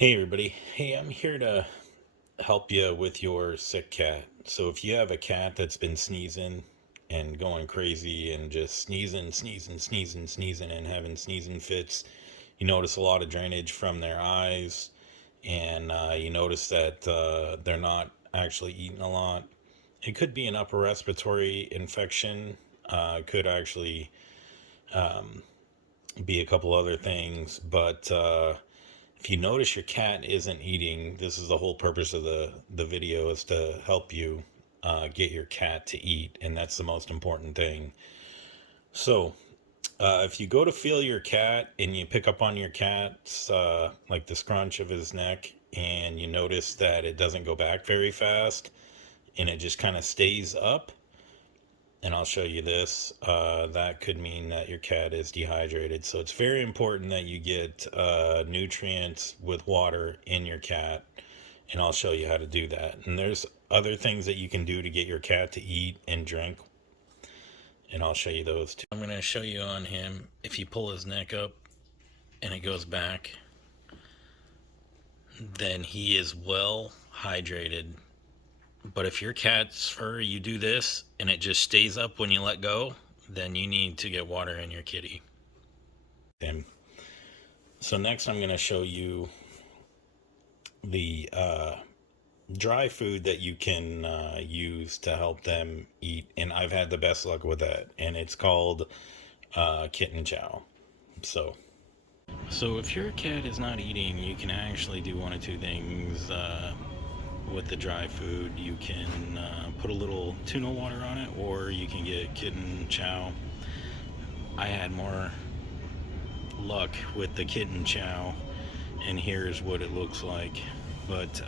Hey everybody. Hey, I'm here to help you with your sick cat. So if you have a cat that's been sneezing and going crazy and just sneezing and having sneezing fits, you notice a lot of drainage from their eyes, and you notice that they're not actually eating a lot. It could be an upper respiratory infection. It could actually be a couple other things, but if you notice your cat isn't eating, this is the whole purpose of the video, is to help you get your cat to eat, and that's the most important thing. So if you go to feel your cat and you pick up on your cat's like the scrunch of his neck, and you notice that it doesn't go back very fast and it just kind of stays up, and I'll show you this, that could mean that your cat is dehydrated. So it's very important that you get nutrients with water in your cat, and I'll show you how to do that. And there's other things that you can do to get your cat to eat and drink, and I'll show you those too. I'm going to show you on him. If you pull his neck up and it goes back, then he is well hydrated. But if your cat's fur, you do this and it just stays up when you let go, then you need to get water in your kitty. So next I'm going to show you the dry food that you can use to help them eat, and I've had the best luck with that, and it's called kitten chow. So if your cat is not eating, you can actually do one of two things. With the dry food, you can put a little tuna water on it, or you can get kitten chow. I had more luck with the kitten chow, and here's what it looks like. But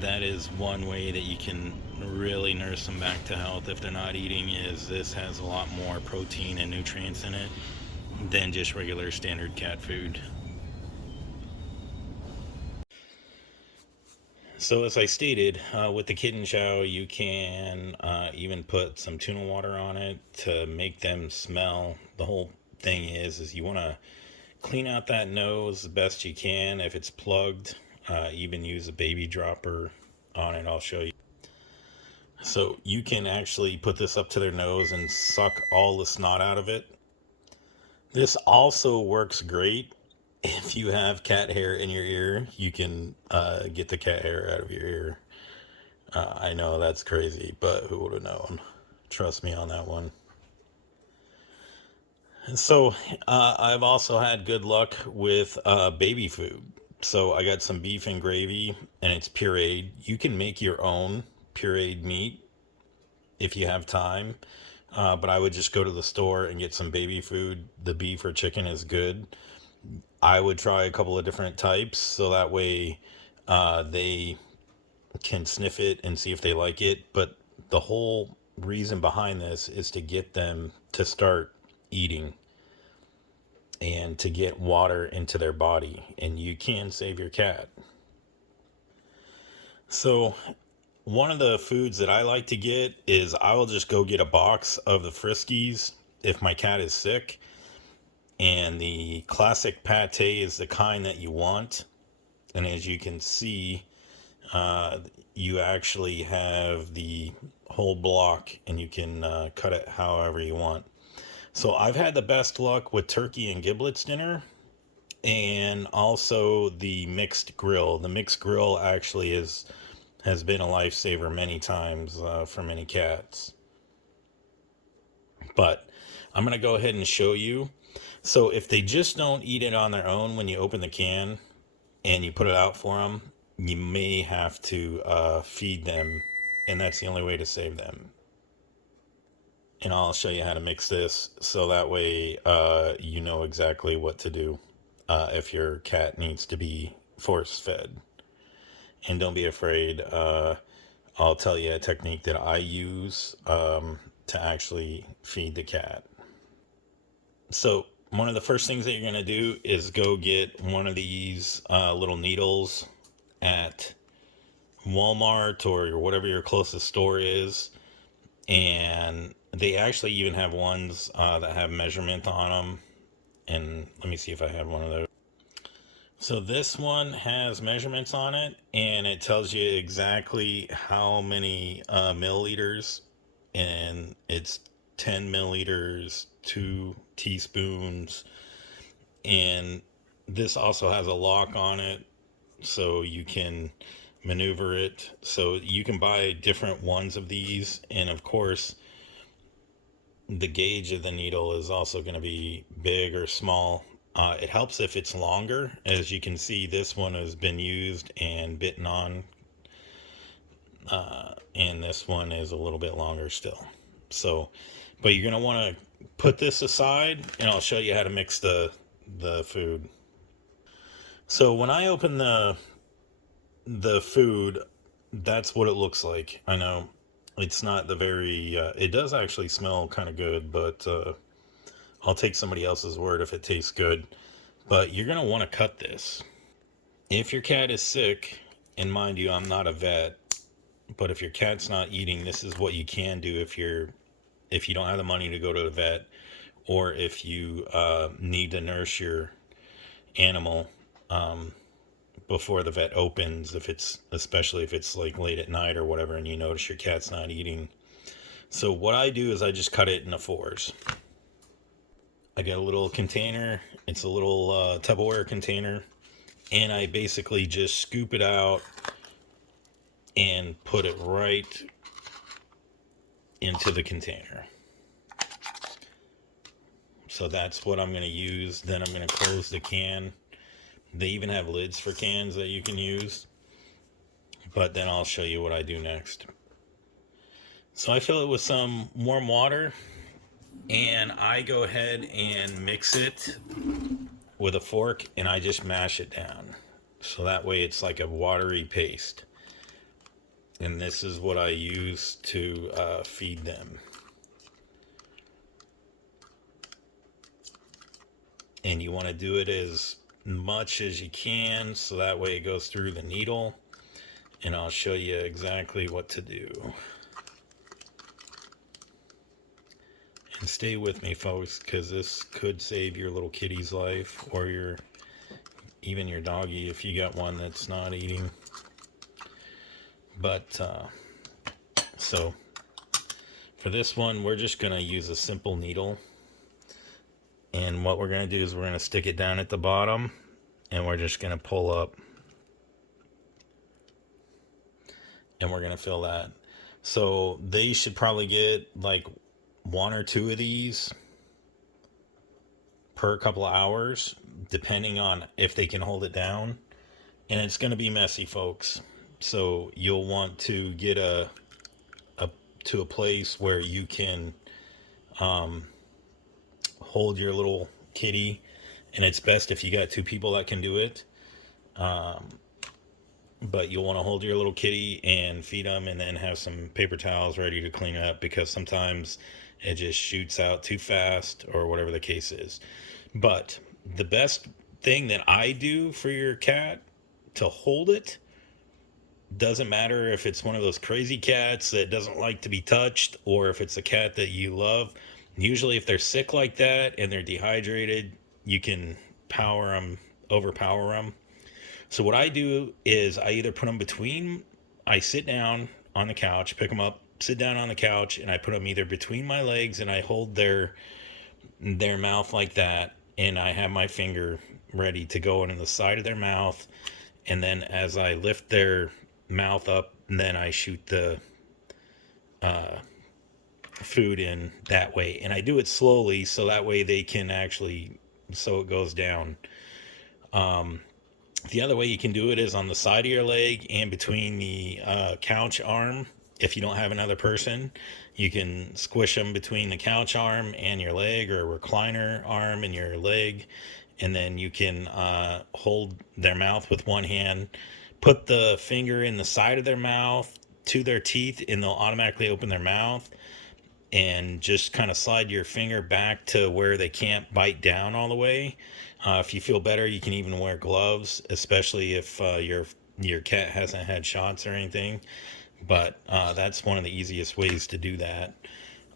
that is one way that you can really nurse them back to health if they're not eating, is this has a lot more protein and nutrients in it than just regular standard cat food. So as I stated, with the kitten chow, you can even put some tuna water on it to make them smell. The whole thing is you want to clean out that nose the best you can. If it's plugged, even use a baby dropper on it. I'll show you. So you can actually put this up to their nose and suck all the snot out of it. This also works great if you have cat hair in your ear. You can get the cat hair out of your ear. I know that's crazy, but who would have known? Trust me on that one. And so I've also had good luck with baby food. So I got some beef and gravy, and it's pureed. You can make your own pureed meat if you have time. But I would just go to the store and get some baby food. The beef or chicken is good. I would try a couple of different types, so that way they can sniff it and see if they like it. But the whole reason behind this is to get them to start eating and to get water into their body, and you can save your cat. So one of the foods that I like to get is, I will just go get a box of the Friskies if my cat is sick. And the classic pate is the kind that you want. And as you can see, you actually have the whole block, and you can cut it however you want. So I've had the best luck with turkey and giblets dinner, and also the mixed grill. The mixed grill actually has been a lifesaver many times for many cats. But I'm going to go ahead and show you. So if they just don't eat it on their own when you open the can and you put it out for them, you may have to feed them, and that's the only way to save them. And I'll show you how to mix this, so that way you know exactly what to do if your cat needs to be force fed. And don't be afraid. I'll tell you a technique that I use to actually feed the cat. So one of the first things that you're going to do is go get one of these little needles at Walmart or whatever your closest store is. And they actually even have ones that have measurement on them. And let me see if I have one of those. So this one has measurements on it, and it tells you exactly how many milliliters, and it's 10 milliliters, 2 teaspoons, and this also has a lock on it, so you can maneuver it. So you can buy different ones of these, and of course, the gauge of the needle is also going to be big or small. It helps if it's longer. As you can see, this one has been used and bitten on, and this one is a little bit longer still. So, but you're going to want to put this aside, and I'll show you how to mix the food. So when I open the food, that's what it looks like. I know it's not the very. It does actually smell kind of good, but I'll take somebody else's word if it tastes good. But you're gonna want to cut this. If your cat is sick, and mind you, I'm not a vet, but if your cat's not eating, this is what you can do if you don't have the money to go to the vet, or if you need to nurse your animal before the vet opens, if it's especially if it's like late at night or whatever, and you notice your cat's not eating. So what I do is I just cut it into fours. I get a little container. It's a little Tupperware container, and I basically just scoop it out and put it right into the container. So that's what I'm going to use. Then I'm going to close the can. They even have lids for cans that you can use. But then I'll show you what I do next. So I fill it with some warm water, and I go ahead and mix it with a fork, and I just mash it down. So that way it's like a watery paste. And this is what I use to feed them. And you want to do it as much as you can, so that way it goes through the needle. And I'll show you exactly what to do. And stay with me, folks, because this could save your little kitty's life, or even your doggy if you got one that's not eating. But so for this one, we're just going to use a simple needle. And what we're going to do is we're going to stick it down at the bottom, and we're just going to pull up, and we're going to fill that. So they should probably get like 1 or 2 of these per couple of hours, depending on if they can hold it down. And it's going to be messy, folks. So you'll want to get to a place where you can hold your little kitty, and it's best if you got 2 people that can do it. But you'll want to hold your little kitty and feed them, and then have some paper towels ready to clean up, because sometimes it just shoots out too fast or whatever the case is. But the best thing that I do for your cat to hold it, doesn't matter if it's one of those crazy cats that doesn't like to be touched, or if it's a cat that you love. Usually if they're sick like that and they're dehydrated, you can overpower them. So what I do is I either put them I sit down on the couch, pick them up, sit down on the couch, and I put them either between my legs, and I hold their mouth like that, and I have my finger ready to go into the side of their mouth, and then as I lift their mouth up, then I shoot the food in that way. And I do it slowly, so that way they can so it goes down. The other way you can do it is on the side of your leg and between the couch arm. If you don't have another person, you can squish them between the couch arm and your leg, or recliner arm and your leg. And then you can hold their mouth with one hand, put the finger in the side of their mouth to their teeth, and they'll automatically open their mouth. And just kind of slide your finger back to where they can't bite down all the way. If you feel better, you can even wear gloves, especially if your cat hasn't had shots or anything. But that's one of the easiest ways to do that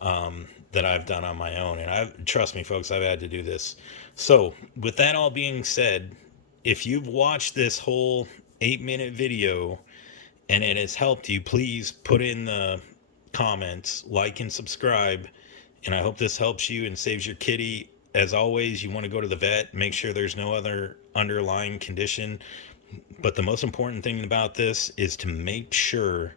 that I've done on my own. And trust me, folks, I've had to do this. So with that all being said, if you've watched this whole 8-minute video and it has helped you, please put in the comments, like and subscribe. And I hope this helps you and saves your kitty. As always, you want to go to the vet, make sure there's no other underlying condition. But the most important thing about this is to make sure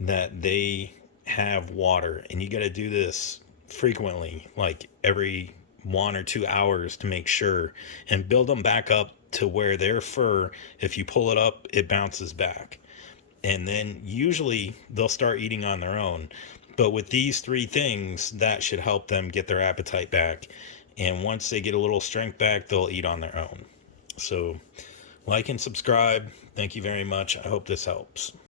that they have water. And you got to do this frequently, like every 1 or 2 hours, to make sure, and build them back up to where their fur, if you pull it up, it bounces back. And then usually they'll start eating on their own. But with these 3 things, that should help them get their appetite back. And once they get a little strength back, they'll eat on their own. So like and subscribe. Thank you very much. I hope this helps.